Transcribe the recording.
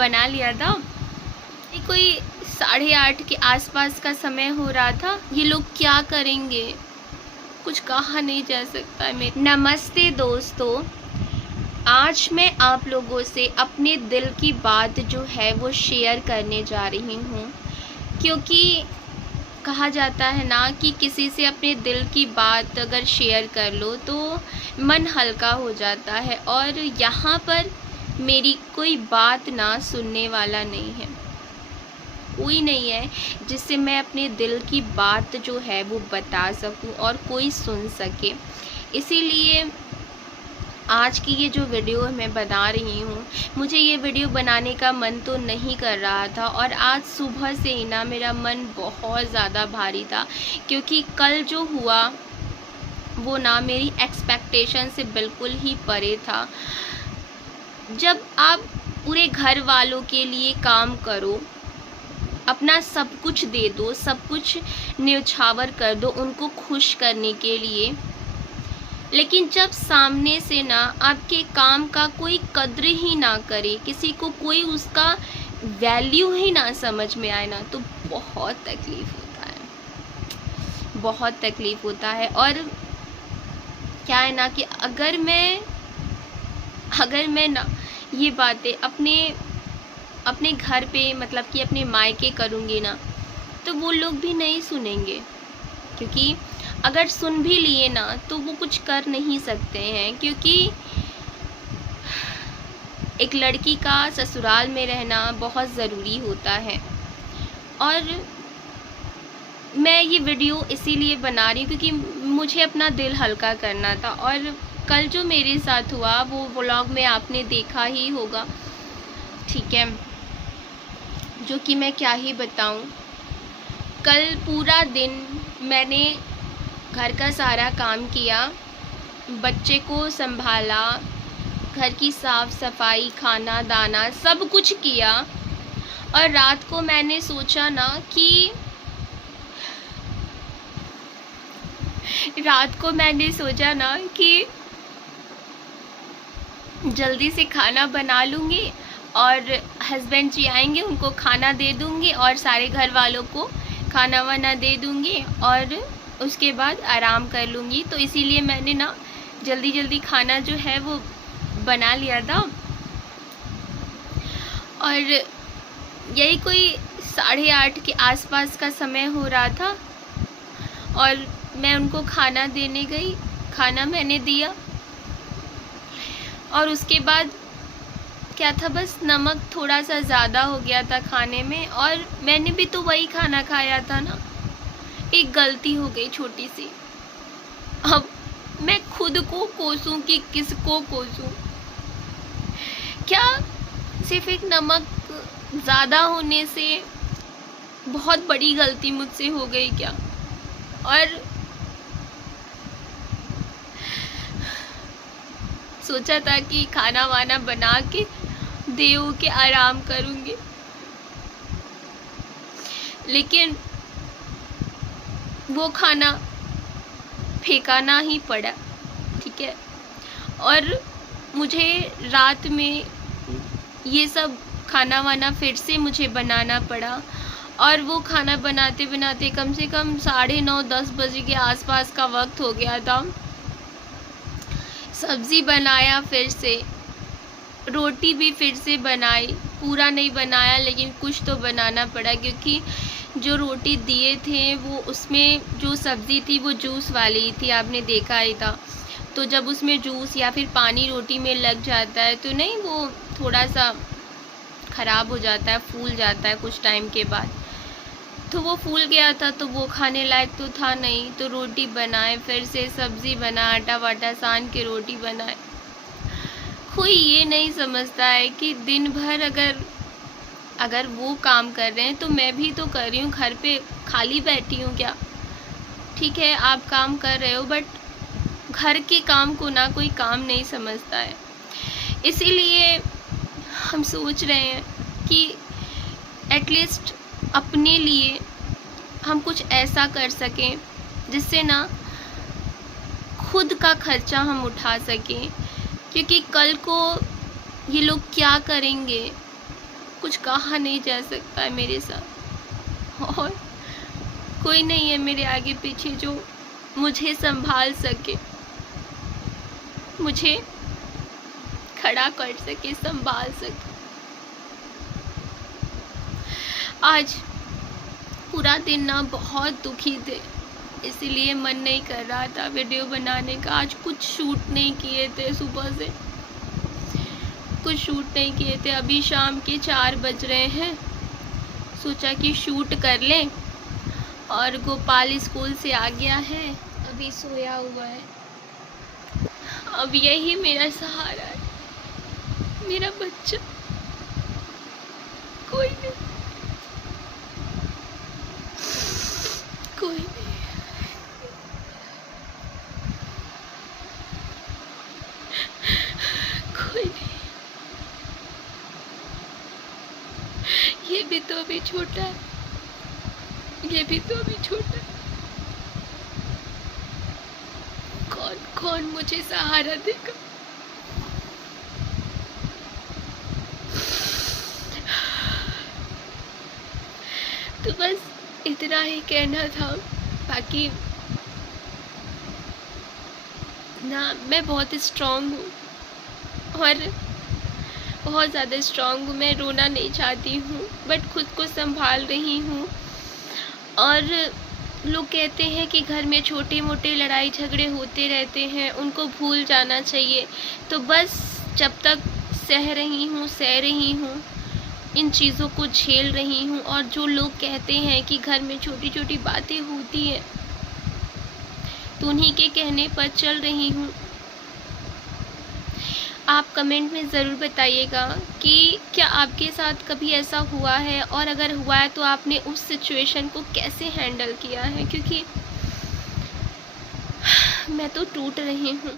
बना लिया था। ये कोई 8:30 के आसपास का समय हो रहा था। ये लोग क्या करेंगे कुछ कहा नहीं जा सकता है। नमस्ते दोस्तों, आज मैं आप लोगों से अपने दिल की बात जो है वो शेयर करने जा रही हूँ, क्योंकि कहा जाता है ना कि किसी से अपने दिल की बात अगर शेयर कर लो तो मन हल्का हो जाता है। और यहाँ पर मेरी कोई बात ना सुनने वाला नहीं है, कोई नहीं है जिससे मैं अपने दिल की बात जो है वो बता सकूं और कोई सुन सके। इसीलिए आज की ये जो वीडियो मैं बना रही हूँ, मुझे ये वीडियो बनाने का मन तो नहीं कर रहा था। और आज सुबह से ही ना मेरा मन बहुत ज़्यादा भारी था, क्योंकि कल जो हुआ वो ना मेरी एक्सपेक्टेशन से बिल्कुल ही परे था। जब आप पूरे घर वालों के लिए काम करो, अपना सब कुछ दे दो, सब कुछ न्यौछावर कर दो उनको खुश करने के लिए, लेकिन जब सामने से ना आपके काम का कोई कद्र ही ना करे, किसी को कोई उसका वैल्यू ही ना समझ में आए ना, तो बहुत तकलीफ़ होता है, बहुत तकलीफ़ होता है। और क्या है ना कि अगर मैं ना ये बातें अपने घर पे मतलब कि अपने मायके करूँगी ना, तो वो लोग भी नहीं सुनेंगे, क्योंकि अगर सुन भी लिए ना तो वो कुछ कर नहीं सकते हैं, क्योंकि एक लड़की का ससुराल में रहना बहुत ज़रूरी होता है। और मैं ये वीडियो इसीलिए बना रही हूँ क्योंकि मुझे अपना दिल हल्का करना था। और कल जो मेरे साथ हुआ वो व्लॉग में आपने देखा ही होगा, ठीक है, जो कि मैं क्या ही बताऊँ। कल पूरा दिन मैंने घर का सारा काम किया, बच्चे को संभाला, घर की साफ़ सफाई, खाना दाना सब कुछ किया। और रात को मैंने सोचा ना कि जल्दी से खाना बना लूँगी और हस्बैंड जी आएंगे उनको खाना दे दूँगी और सारे घर वालों को खाना वाना दे दूँगी और उसके बाद आराम कर लूँगी। तो इसीलिए मैंने ना जल्दी खाना जो है वो बना लिया था। और यही कोई 8:30 के आसपास का समय हो रहा था और मैं उनको खाना देने गई, खाना मैंने दिया और उसके बाद क्या था, बस नमक थोड़ा सा ज़्यादा हो गया था खाने में। और मैंने भी तो वही खाना खाया था ना, एक गलती हो गई छोटी सी। अब मैं खुद को कोसूं कि किसको कोसूं? क्या सिर्फ एक नमक ज़्यादा होने से बहुत बड़ी गलती मुझसे हो गई क्या? और सोचा था कि खाना वाना बना के देव के आराम करूँगी, लेकिन वो खाना फेंकाना ही पड़ा, ठीक है। और मुझे रात में ये सब खाना वाना फिर से मुझे बनाना पड़ा। और वो खाना बनाते बनाते कम से कम 9:30-10 बजे के आसपास का वक्त हो गया था। सब्ज़ी बनाया, फिर से रोटी भी फिर से बनाई, पूरा नहीं बनाया लेकिन कुछ तो बनाना पड़ा, क्योंकि जो रोटी दिए थे वो उसमें जो सब्ज़ी थी वो जूस वाली थी, आपने देखा ही था। तो जब उसमें जूस या फिर पानी रोटी में लग जाता है तो नहीं, वो थोड़ा सा ख़राब हो जाता है, फूल जाता है कुछ टाइम के बाद। तो वो फूल गया था तो वो खाने लायक तो था नहीं। तो रोटी बनाए, फिर से सब्ज़ी बना, आटा वाटा सान के रोटी बनाए। कोई ये नहीं समझता है कि दिन भर अगर वो काम कर रहे हैं तो मैं भी तो कर रही हूँ, घर पे खाली बैठी हूँ क्या? ठीक है, आप काम कर रहे हो, बट घर के काम को ना कोई काम नहीं समझता है। इसीलिए हम सोच रहे हैं कि एटलीस्ट अपने लिए हम कुछ ऐसा कर सकें जिससे ना खुद का खर्चा हम उठा सकें, क्योंकि कल को ये लोग क्या करेंगे कुछ कहा नहीं जा सकता है मेरे साथ, और कोई नहीं है मेरे आगे पीछे जो मुझे संभाल सके, मुझे खड़ा कर सके, संभाल सके। आज पूरा दिन ना बहुत दुखी थे, इसीलिए मन नहीं कर रहा था वीडियो बनाने का। आज कुछ शूट नहीं किए थे, सुबह से कुछ शूट नहीं किए थे। अभी शाम के 4 बज रहे हैं, सोचा कि शूट कर लें। और गोपाल स्कूल से आ गया है, अभी सोया हुआ है। अब यही मेरा सहारा है, मेरा बच्चा, कोई नहीं, कोई नहीं। कोई नहीं। ये भी तो अभी छोटा है, ये भी तो अभी छोटा है। कौन कौन मुझे सहारा देगा? तो बस इतना ही कहना था। बाकी ना, मैं बहुत स्ट्रांग हूँ और बहुत ज़्यादा स्ट्रांग हूँ। मैं रोना नहीं चाहती हूँ, बट खुद को संभाल रही हूँ। और लोग कहते हैं कि घर में छोटे मोटे लड़ाई झगड़े होते रहते हैं, उनको भूल जाना चाहिए। तो बस जब तक सह रही हूँ, इन चीज़ों को झेल रही हूँ। और जो लोग कहते हैं कि घर में छोटी छोटी बातें होती हैं, तो उन्हीं के कहने पर चल रही हूँ। आप कमेंट में ज़रूर बताइएगा कि क्या आपके साथ कभी ऐसा हुआ है, और अगर हुआ है तो आपने उस सिचुएशन को कैसे हैंडल किया है, क्योंकि मैं तो टूट रही हूँ।